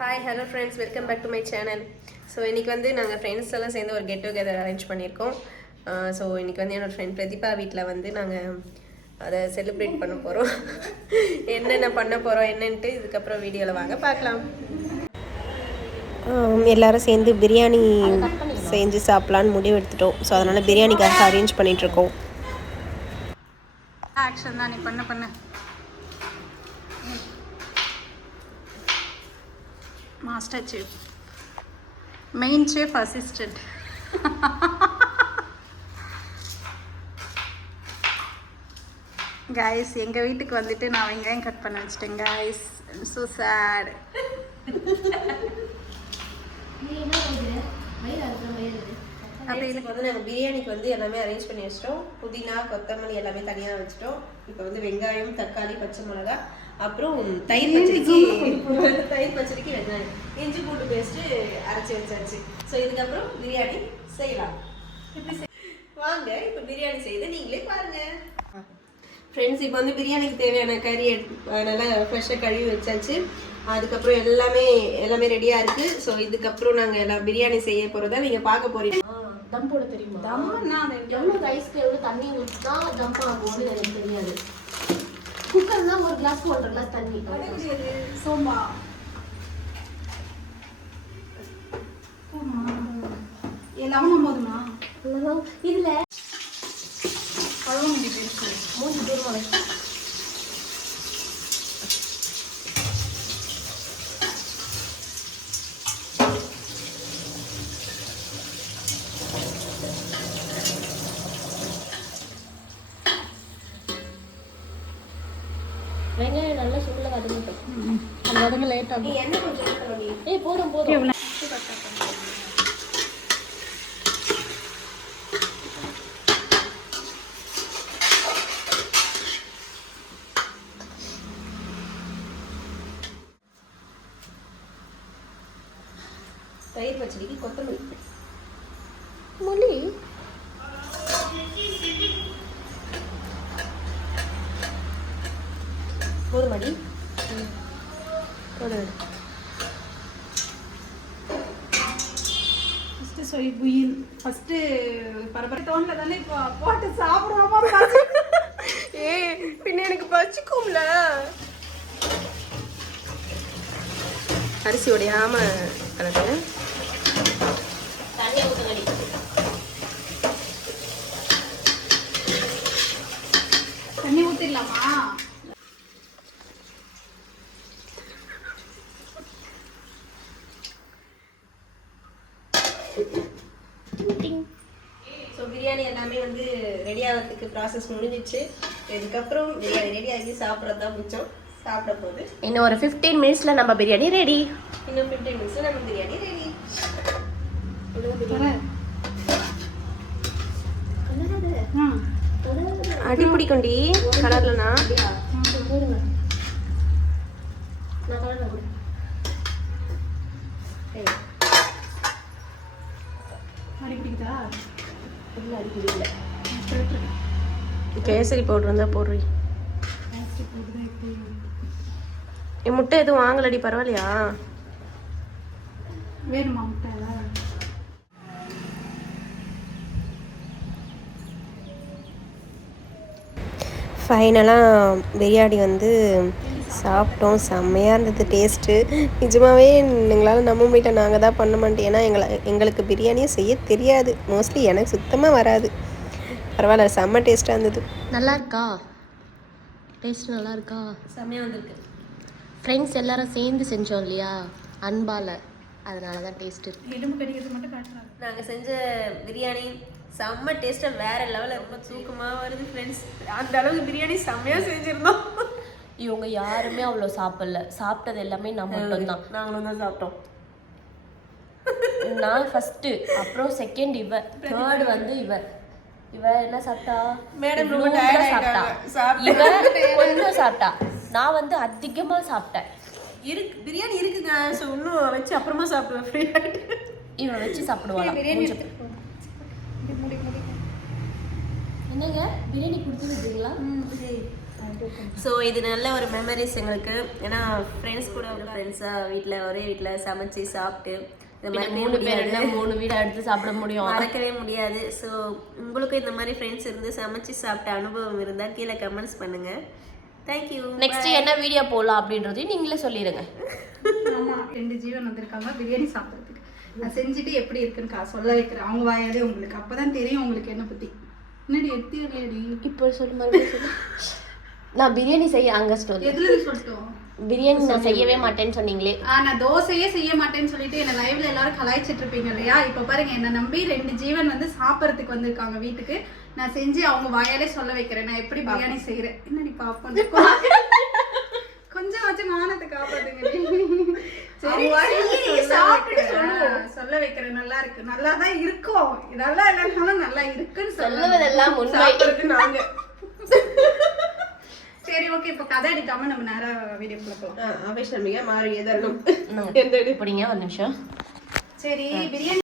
Hi hello friends, welcome back to my channel. So இன்றைக்கி வந்து நாங்கள் ஃப்ரெண்ட்ஸ் எல்லாம் சேர்ந்து ஒரு கெட் டுகெதர் அரேஞ்ச் பண்ணியிருக்கோம். ஸோ இன்றைக்கி வந்து என்னோடய ஃப்ரெண்ட் பிரதீபா வீட்டில் வந்து நாங்கள் அதை செலிப்ரேட் பண்ண போகிறோம். என்னென்ன பண்ண போகிறோம் என்னன்ட்டு இதுக்கப்புறம் வீடியோவில் வாங்க பார்க்கலாம். எல்லோரும் சேர்ந்து பிரியாணி செஞ்சு சாப்பிட்லான்னு முடிவு எடுத்துட்டோம். ஸோ அதனால் பிரியாணிக்காக அரேஞ்ச் பண்ணிகிட்ருக்கோம். ஆக்ஷன் தான், நீ பண்ண master chef, main chef, assistant. Guys, எங்கள் வீட்டுக்கு வந்துட்டு நான் வெங்காயம் கட் பண்ண வச்சிட்டேன் கைஸ். So sad. அப்படி வந்து நாங்கள் பிரியாணிக்கு வந்து எல்லாமே அரேஞ்ச் பண்ணி வச்சிட்டோம். புதினா, கொத்தமல்லி எல்லாமே தனியாக வச்சுட்டோம். இப்போ வந்து வெங்காயம், தக்காளி, பச்சை மிளகா, அப்புறம் தயிர் பச்சடிக்கு வெங்காயம், இஞ்சி பூண்டு பேஸ்ட்டு அரைச்சி வச்சாச்சு. ஸோ இதுக்கப்புறம் பிரியாணி செய்யலாம். வாங்க இப்போ பிரியாணி செய்து நீங்களே பாருங்க ஃப்ரெண்ட்ஸ். இப்போ வந்து பிரியாணிக்கு தேவையான கறி நல்லா ஃப்ரெஷ்ஷாக கழுவி வச்சாச்சு. அதுக்கப்புறம் எல்லாமே ரெடியாக இருக்குது. ஸோ இதுக்கப்புறம் நாங்கள் எல்லாம் பிரியாணி செய்ய போகிறதா நீங்கள் பார்க்க போகிறீங்க. தம் போட தெரியுமா? தம்னா எவ்வளோ ரைஸ்க்கு எவ்வளோ தண்ணி ஊற்றினா தம் ஆகும்னு எனக்கு தெரியாது. குக்கர் தான் 1 கிளாஸ் 1.5 கிளாஸ் தண்ணி. சோம்பா லவங்கம் போதுமா? இதுல பழம் முடி பெருசு, 3 தூரம் வெங்காயம் நல்லா சுருள வதங்கட்டும். அது வதங்க லேட் ஆகும். எண்ணெய் கொஞ்சம் போதும். தயிர் பச்சடிக்கு கொத்தமல்லி மொழி போதுமாடி. ஃபஸ்ட்டு சொய் புயில் ஃபஸ்ட்டு பரபரத்தோன்ல தானே இப்போ போட்டு சாப்பிடுவோமா? ஏ பின்ன எனக்கு பச்சிக்கும்ல. அரிசி உடையாம கலக்கு. தனியாக ஊற்றங்கடி. தண்ணி ஊற்றிடலாமா? ஸோ பிரியாணி எல்லாமே வந்து ரெடி ஆகிறதுக்கு ப்ராசஸ் முடிஞ்சிச்சு. இதுக்கப்புறம் பிரியாணி ரெடி ஆகி சாப்பிட்றது தான் மிச்சம். சாப்பிட போது இன்னும் ஒரு 15 மினிட்ஸ்ல நம்ம பிரியாணி ரெடி. இன்னும் 15 மினிட்ஸ்ல நம்ம பிரியாணி ரெடி. அடி பிடிக்கும்டி கலர்லனா. அடிப்பிடிக்குதா? இல்லை அடிக்கடி கேசரி பவுடர் இருந்தால் போடுறீ. என் முட்டை எதுவும் வாங்கலடி, பரவாயில்லையா? வேணுமா முட்டை? ஃபைனலாக பிரியாணி வந்து சாப்பிட்டோம். செம்மையாக இருந்தது டேஸ்ட்டு. நிஜமாகவே எங்களால் நம்ப முடியல. நாங்கள் தான் பண்ண மாட்டோம். ஏன்னா எங்களுக்கு பிரியாணியே செய்ய தெரியாது. மோஸ்ட்லி எனக்கு சுத்தமாக வராது. பரவாயில்ல, செம்ம டேஸ்ட்டாக இருந்தது. நல்லா இருக்கா? டேஸ்ட் நல்லா இருக்கா? செம்மையாக வந்திருக்கு. ஃப்ரெண்ட்ஸ் எல்லாரும் சேர்ந்து செஞ்சோம் இல்லையா, அன்பால், அதனால தான் டேஸ்ட் இருக்குது. எலும்பு கடிக்கிறது மட்டும் காட்டுறாங்க. நாங்கள் செஞ்ச பிரியாணி செம்ம டேஸ்ட்டாக வேறு லெவலில் ரொம்ப தூக்கமாக வருது ஃப்ரெண்ட்ஸ். அந்த அளவுக்கு பிரியாணி செம்மையாக செஞ்சுருந்தோம். இவங்க யாருமே அவ்வளோ சாப்பிடல. சாப்பிட்டது எல்லாமே நான் மட்டும்தான். நாங்களும் தான் சாப்பிட்டோம். நான் ஃபஸ்ட்டு, அப்புறம் செகண்ட் இவ, தேர்டு வந்து இவ என்ன சாப்பிட்டா? மேடம் ரொம்ப சாப்பிட்டா. இவ கொஞ்சம் சாப்பிட்டா. நான் வந்து அதிகமாக சாப்பிட்டேன். பிரியாணி இருக்குங்க. ஸோ இன்னும் வச்சு அப்புறமா சாப்பிடுவேன் ஃப்ரீ ஆகிட்டு. இவன் வச்சு சாப்பிடுவாங்க. என்னங்க பிரியாணி கொடுத்துருக்கீங்களா? ஸோ இது நல்ல ஒரு மெமரிஸ் எங்களுக்கு. ஏன்னா ஃப்ரெண்ட்ஸ் கூட உள்ள ஃப்ரெண்ட்ஸாக வீட்டில் ஒரே வீட்டில் சமைச்சு சாப்பிட்டு இந்த மாதிரி 3 பேர் என்ன 3 வீடு எடுத்து சாப்பிட முடியும், மறக்கவே முடியாது. ஸோ உங்களுக்கும் இந்த மாதிரி ஃப்ரெண்ட்ஸ் இருந்து சமைச்சு சாப்பிட்ட அனுபவம் இருந்தால் கீழே கமெண்ட்ஸ் பண்ணுங்கள். தேங்க்யூ. நெக்ஸ்ட் என்ன வீடியோ போடலாம் அப்படின்றதையும் நீங்களே சொல்லிடுங்க. ஆமா 2 ஜீவன் வந்திருக்காங்க பிரியாணி சாப்பிட்றதுக்கு. நான் செஞ்சுட்டு எப்படி இருக்குன்னு சொல்ல வைக்கிறேன் அவங்க வாயாலே உங்களுக்கு. அப்பதான் தெரியும் உங்களுக்கு என்ன பத்தி. என்னடி எடுத்துடி இப்போ சொல்லு மறுபடியும் சொல்லு. நான் பிரியாணி செய்ய அங்க ஸ்டோரி எதுல சொல்லிட்டோம். பிரியாணி நான் செய்யவே மாட்டேன்னு சொன்னீங்களே. நான் தோசையே செய்ய மாட்டேன்னு சொல்லிட்டு என்ன லைவ்ல எல்லாரும் கலாய்ச்சிட்டு இருப்பீங்க இல்லையா? இப்ப பாருங்க என்ன நம்பி 2 ஜீவன் வந்து சாப்பிட்றதுக்கு வந்திருக்காங்க வீட்டுக்கு. நான் செஞ்சு அவங்க வாயாலே சொல்ல வைக்கிறேன் நான் எப்படி பிரியாணி செய்யறேன். என்னடி பாப்பா கொஞ்சமாச்சும் மானத்தை காப்பாத்துங்க. சரி சொல்ல வைக்கிறேன். நல்லா இருக்கு, நல்லாதான் இருக்கும். நல்லா இல்லைனாலும் நல்லா இருக்குன்னு சொல்லுவதெல்லாம் உண்மை. நாங்க சரி ஓகே இப்ப கதை அடிக்காம நம்ம நேரா வீடியோக்குள்ள போலாம். ஆவேஷ் நம்பிக்கை மாறி எதனும் இப்படிங்க ஒரு நிமிஷம். சரி பிரியாணி